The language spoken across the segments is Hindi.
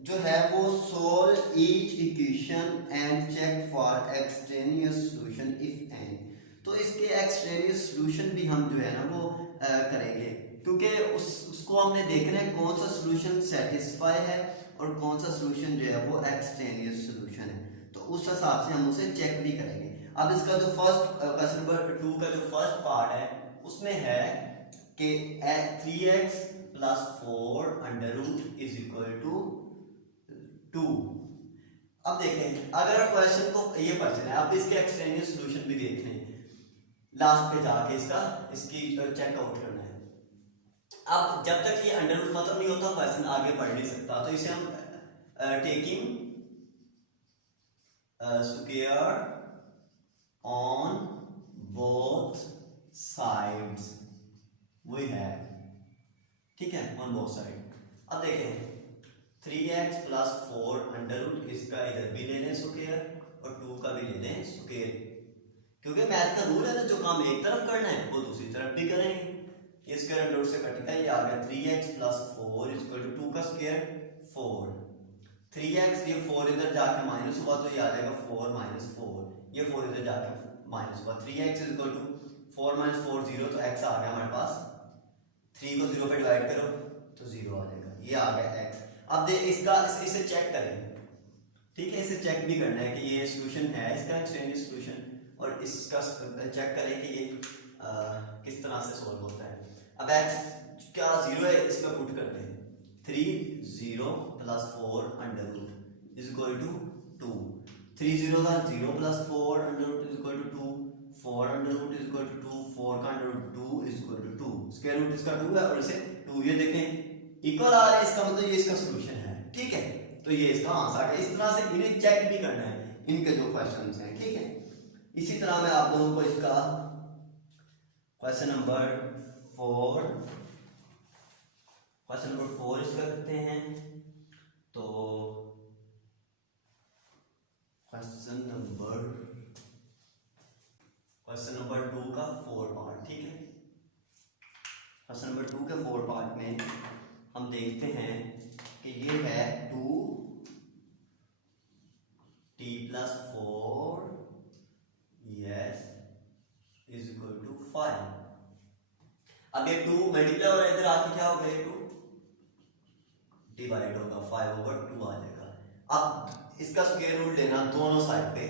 जो है वो solve each equation and check for extraneous solution if any. तो इसके एक्सट्रेनियस सॉल्यूशन भी हम जो है ना वो करेंगे, क्योंकि उसको हमने देखना है कौन सा सॉल्यूशन सेटिस्फाई है और कौन सा सॉल्यूशन जो है वो एक्सट्रेनियस सॉल्यूशन है। तो उस हिसाब से हम उसे चेक भी करेंगे। अब इसका जो फर्स्ट क्वेश्चन नंबर 2 का जो फर्स्ट पार्ट है उसमें है कि 3x plus 4 under root is equal to 2। अब देखें, अगर क्वेश्चन को ये क्वेश्चन है, अब इसके एक्सट्रेनियस सॉल्यूशन भी देखने हैं, लास्ट पे जाके इसकी चेकआउट करना है। अब जब तक ये अंडर रूट खत्म नहीं होता क्वेश्चन आगे बढ़ नहीं सकता, तो इसे हम taking square on both sides वही है, ठीक है, ऑन बोथ साइड। अब देखें 3x प्लस 4 अंडर रूट, इसका इधर भी ले लें स्क्वायर और 2 का भी ले लें स्क्वायर, क्योंकि मैथ का रूल है ना, जो काम एक तरफ करना है वो दूसरी तरफ भी करेंगे। ये स्क्वायर अंडर रूट से कटेगा, ये आ गया 3x प्लस 4 इक्वल टू 2 का स्क्वायर 4। 3x, ये 4 इधर जाके माइनस हुआ तो ये आ जाएगा 4 माइनस 4, ये 4 इधर जाके माइनस हुआ, 3x इक्वल टू 4 माइनस 4 0, तो x आ गया हमारे पास, 3 को 0 पे डिवाइड करो तो 0 आ जाएगा, ये आ गया x। अब दे इसे चेक करें, ठीक है, इसे चेक भी करना है कि ये सॉल्यूशन है इसका एक्सट्रेनियस सॉल्यूशन, और इसका चेक करें कि ये किस तरह से सॉल्व होता है। अब x क्या 0 है, इसका पुट करते हैं, 3 0 plus 4 under root is equal to 2, 3 0 का 0 plus 4 under root is equal to 2, 4 under root is equal to 2, 4 का under root 2 is equal to 2, square root इसका 2 है और इसे 2, ये देखें इक्वल आ रहा है, इसका मतलब ये इसका सॉल्यूशन है, ठीक है, तो ये इसका आंसर है। इस तरह से इन्हें चेक भी करना है इनके जो क्वेश्चंस हैं, ठीक है। इसी तरह मैं आप लोगों को इसका क्वेश्चन नंबर 4 इसका करते हैं। तो क्वेश्चन नंबर 2 का 4 पार्ट, ठीक है। क्वेश्चन नंबर 2 के 4 पार्ट में हम देखते हैं कि ये है 2t plus 4 yes is equal to 5। अब ये 2 मल्टीप्लाई हो रहा है, इधर आके क्या होगा, ये 2 डिवाइड होगा, 5 ओवर 2 आ जाएगा। अब इसका स्क्वायर रूट लेना दोनों साइड पे,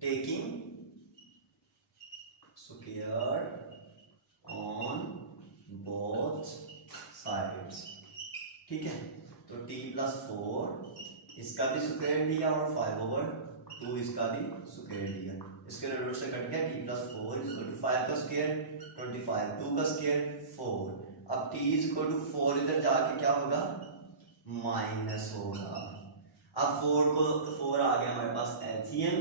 taking square on both sides, ठीक है। तो t प्लस 4 इसका भी स्क्वायर लिया और 5 ओवर 2 इसका भी स्क्वायर लिया, इसके रूट से कट गया, t plus 4 is equal to 5 का स्क्वायर 25, 2 का स्क्वायर 4। अब t इज इक्वल टू 4 इधर जाके क्या होगा, माइनस होगा। अब 4 आ गया हमारे पास एलसीएम,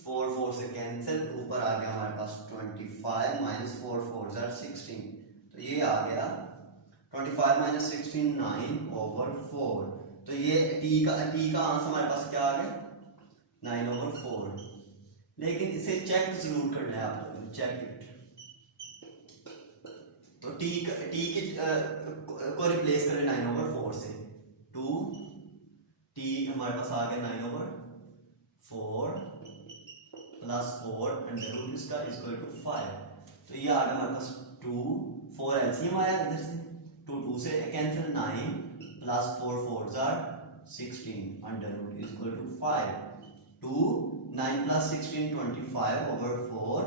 4 4 से कैंसिल, ऊपर आ गया हमारे पास 25 माइनस 4 4 16, तो ये आ गया 25 माइनस 16 9 ओवर 4। तो ये t का आंसर हमारे पास क्या आ गया, 9 ओवर 4। लेकिन इसे चेक जरूर करना है आप लोगों ने, चेक इट। तो t को रिप्लेस करें 9 ओवर 4 से, 2 t हमारे पास आ गया 9 ओवर 4 प्लस 4 अंडर रूट इसका इक्वल टू 5। तो ये आ गया हमारे पास 2, 4 एलसीएम आया इधर से, 2 2 से cancel, 9 plus 4 4 16 under root equal to 5। 2 9 plus 16 25 over 4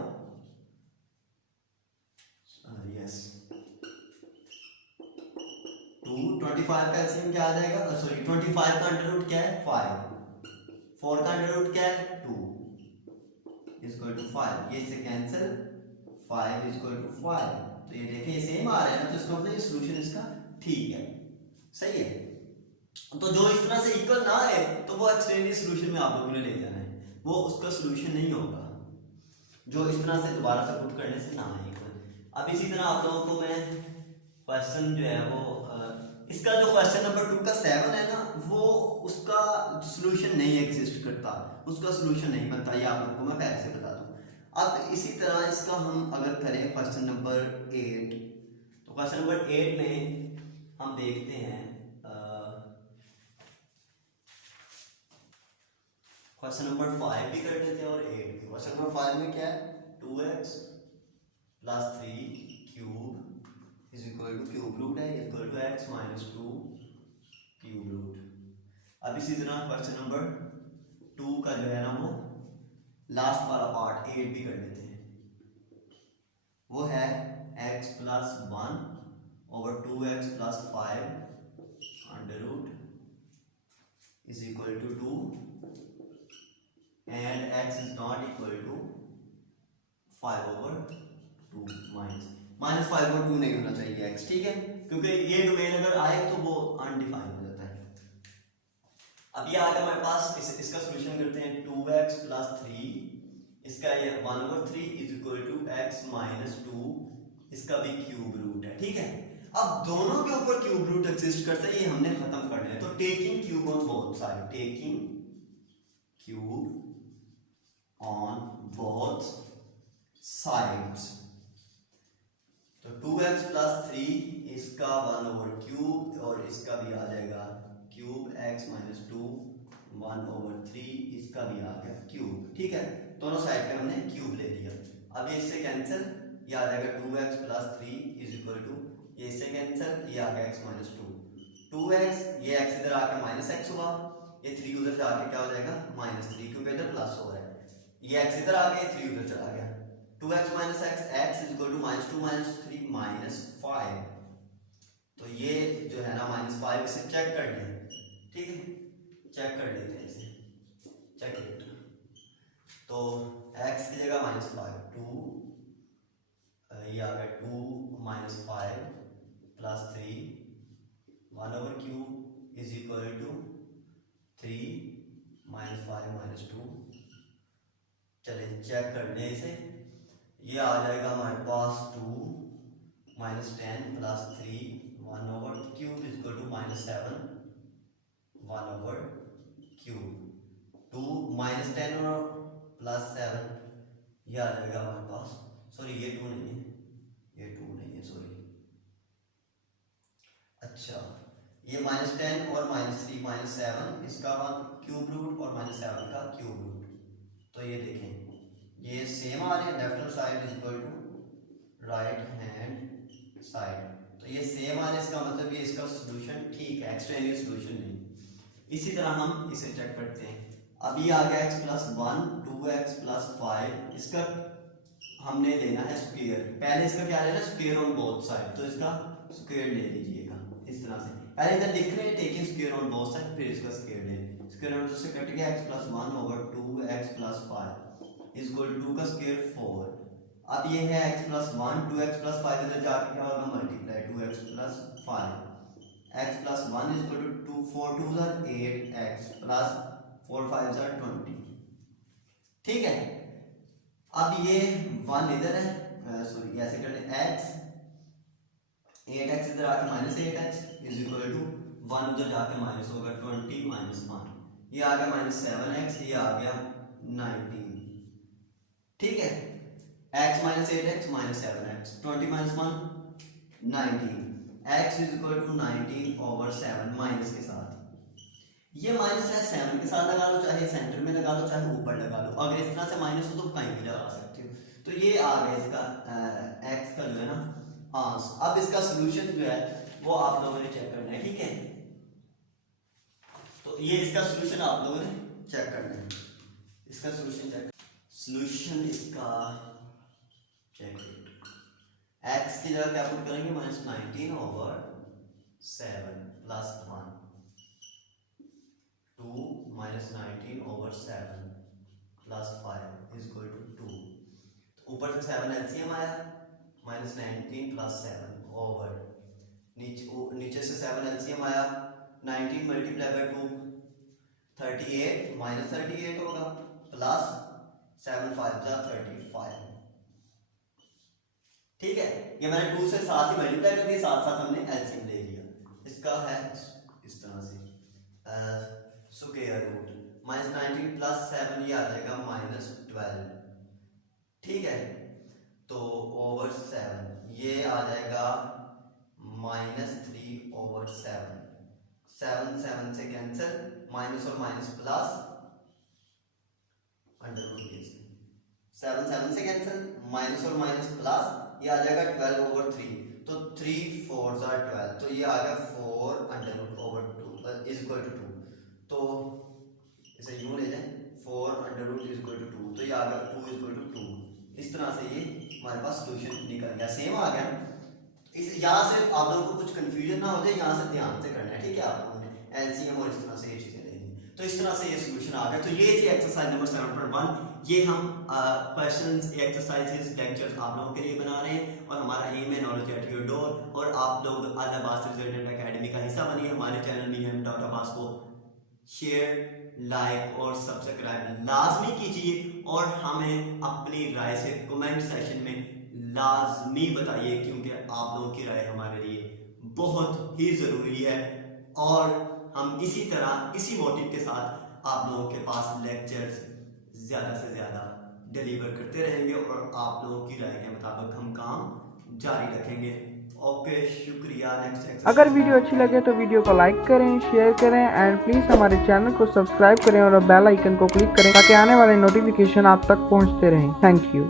yes 2 25 का एलसीएम क्या आ जाएगा, सॉरी 25 का अंडर रूट क्या है 5, 4 का अंडर रूट क्या है 2 इक्वल टू 5, ये से कैंसिल, 5 इक्वल टू 5। तो ये देखिए ये सेम आ रहा है ना, तो इसका मतलब ये सॉल्यूशन इसका ठीक है, सही है। तो जो इस तरह से इक्वल ना है तो वो एक्सट्रेनियस सॉल्यूशन में आप लोगों ने ले जाना है, वो उसका सॉल्यूशन नहीं होगा, जो इस तरह से दोबारा से पुट करने से ना है इक्वल। अब इसी तरह आप लोगों को मैं क्वेश्चन जो है वो इसका जो क्वेश्चन नंबर 2 का 7 है ना, वो उसका सॉल्यूशन नहीं एग्जिस्ट करता, उसका सॉल्यूशन नहीं बनता, ये आप लोगों को मैं पहले से बता दूं। अब इसी तरह इसका हम अगर करें क्वेश्चन नंबर 8। तो क्वेश्चन नंबर 8 में हम देखते हैं क्वेश्चन नंबर 5 भी कर लेते हैं और 8 भी। क्वेश्चन नंबर 5 में क्या है, 2x plus 3 cube is equal to cube root है equal to x minus 2 cube root. अब इसी तरह क्वेश्चन नंबर 2 का जो है ना वो लास्ट वाला पार्ट 8 भी कर लेते हैं। वो है x plus 1 over 2x plus 5 under root is equal to 2 and x is not equal to 5 over 2 minus 5 over 2 नहीं होना चाहिए x, ठीक है, क्योंकि ये डोमेन अगर आए तो वो अनडिफाइन हो जाता है। अब ये आ गया हमारे पास, इसका सॉल्यूशन करते हैं। 2x प्लस 3 इसका ये 1 over 3 is equal to x minus 2 इसका भी क्यूब रूट है, ठीक है। अब दोनों के ऊपर क्यूब रूट एग्जिस्ट करता है, ये हमने खत्म कर लिया। तो taking cube on both side, taking cube on both sides, तो 2x प्लस 3 इसका 1 ओवर क्यूब और इसका भी आ जाएगा क्यूब, x माइनस 2 1 ओवर 3 इसका भी आ गया क्यूब, ठीक है। दोनों साइड पे हमने क्यूब ले लिया। अब ये इससे कैंसिल, ये आ जाएगा 2x plus 3 is equal to, ये इससे कैंसिल, ये आ गया x माइनस 2 2x, ये x इधर आके माइनस x हुआ, ये 3 उधर से आके क्या हो जाएगा माइनस 3, क्योंकि इधर प्लस हो रहा है। ये x इधर आ गया, 3 उधर चला गया, 2x minus x, x is equal to minus 2 minus 3 minus 5। तो ये जो है ना माइनस 5, इसे चेक कर लें, ठीक है, चेक कर लेते हैं इसे, चेक लेते हैं। तो x की जगह माइनस 5 2, ये आ गया 2 minus 5 plus 3 1 over cube is equal to 3 minus 5 minus 2। चलिए चेक कर लें इसे, ये आ जाएगा हमारे पास 2 minus 10 plus 3 1 over cube is equal to minus 7 1 over cube. 2 minus 10 और प्लस 7, ये आ जाएगा हमारे पास, सॉरी ये 2 नहीं है, ये 2 नहीं है, सॉरी, अच्छा ये माइनस 10 और माइनस 3 माइनस 7 इसका क्यूब रूट और माइनस 7 का क्यूब रूट। तो ये देखें ये सेम आ रहे हैं, left hand side is equal to right hand side, तो ये सेम आ रहे हैं, इसका मतलब ये इसका सॉल्यूशन ठीक है, एक्सट्रेनियस सॉल्यूशन नहीं। इसी तरह हम इसे चेक करते हैं। अभी आ गया x प्लस 1 2x प्लस 5, इसका हमने लेना है स्क्वायर। पहले इसका क्या लेना है, स्क्वायर ऑन बोथ साइड, तो इसका स्क्वायर ले लीजिएगा इस तरह से। पहले इधर लिख रहे हैं taking square on both side, फिर इसका स्क्वायर लें। स्क्वायर रूट से कट गया x plus 1 over 2x plus 5 is equal to 2 का स्क्वायर 4। अब ये है x प्लस 1 2x प्लस 5 इधर जाके क्या होगा multiply 2x plus 5 x plus 1 is equal to 2 4 2 are 8x plus 4 5 are 20, ठीक है। अब ये 1 इधर है, सॉरी ऐसे कर लें, x 8x इधर आके minus 8x is equal to 1 उधर जाके माइनस होगा 20 माइनस 1, ये आ गया माइनस 7x, ये आ गया 19, ठीक है। x minus 8x minus 7x 20 minus 1 19, x is equal to 19 over 7 minus के साथ, ये माइनस है 7 के साथ लगा लो, चाहे सेंटर में लगा लो चाहे ऊपर लगा लो, अगर इस तरह से माइनस हो तो कहीं भी लगा सकते हो। तो ये आ गया इसका x का जो है ना आंसर। अब इसका सॉल्यूशन जो है वो आप लोगों ने चेक करना है, ठीक है। तो ये इसका सॉल्यूशन आप लोगों ने चेक करना है, इसका सॉल्यूशन चेक, सॉल्यूशन इसका चेक, x की जगह क्या पुट करेंगे minus 19 over 7 plus 1 2 minus 19 over 7 plus 5 is equal to 2, ऊपर से 7 एलसीएम आया माइनस 19 प्लस 7 ओवर नीचे से 7 एलसीएम आया 19 मल्टीप्लाई बाय 2 38 माइनस 38 होगा प्लस 7 5 जा 35, ठीक है। ये मैंने 2 से साथ ही मल्टीप्लाई कर दिया, साथ साथ हमने एलसीएम ले लिया। इसका है इस तरह से स्क्वायर रूट माइनस 19 प्लस 7 ये आ जाएगा माइनस 12, ठीक है। तो ओवर 7 जाएगा -3/7। 7 से कैंसिल, माइनस और माइनस प्लस, √3। 7 से कैंसिल, माइनस और माइनस प्लस, ये आ जाएगा 12/3। तो 3 4 12, तो ये आ गया 4√2 इज इक्वल टू 2। तो इसे यूं ले जाएं, 4√2 इज इक्वल टू 2, तो ये आ गया 2 इज इक्वल टू 2। इस तरह से ये हमारे पास सॉल्यूशन निकल गया, सेम आ गया। इस यहाँ से आप लोगों को कुछ कंफ्यूजन ना हो जाए, यहाँ से ध्यान से करना है, ठीक है। आप लोगों ने एलसीएम और इस तरह से ये चीजें लेनी, तो इस तरह से ये सॉल्यूशन आ गया। तो ये थी एक्सरसाइज नंबर 7.1। ये हम क्वेश्चंस, एक्सरसाइजेस, लेक्चर्स आप लोगों के लिए बना रहे हैं और हमारा एम है नॉलेज एट योर डोर। और आप लोग अल अब्बास रिजल्टेंट एकेडमी का हिस्सा बनिए। हमारे चैनल में डॉट अब्बास को शेयर, लाइक और सब्सक्राइब लाजमी कीजिए और हमें अपनी राय से कमेंट सेक्शन में लाजमी बताइए, क्योंकि आप लोगों की राय हमारे लिए बहुत ही ज़रूरी है। और हम इसी तरह, इसी मोटिव के साथ आप लोगों के पास लेक्चर्स ज़्यादा से ज़्यादा डिलीवर करते रहेंगे और आप लोगों की राय के मुताबिक हम काम जारी रखेंगे। ओके, शुक्रिया। नेक्स्ट अगर वीडियो अच्छी लगे तो वीडियो को लाइक करें, शेयर करें एंड प्लीज़ हमारे चैनल को सब्सक्राइब करें और बेल आइकन को क्लिक करें ताकि आने वाले नोटिफिकेशन आप तक पहुंचते रहें। Thank you.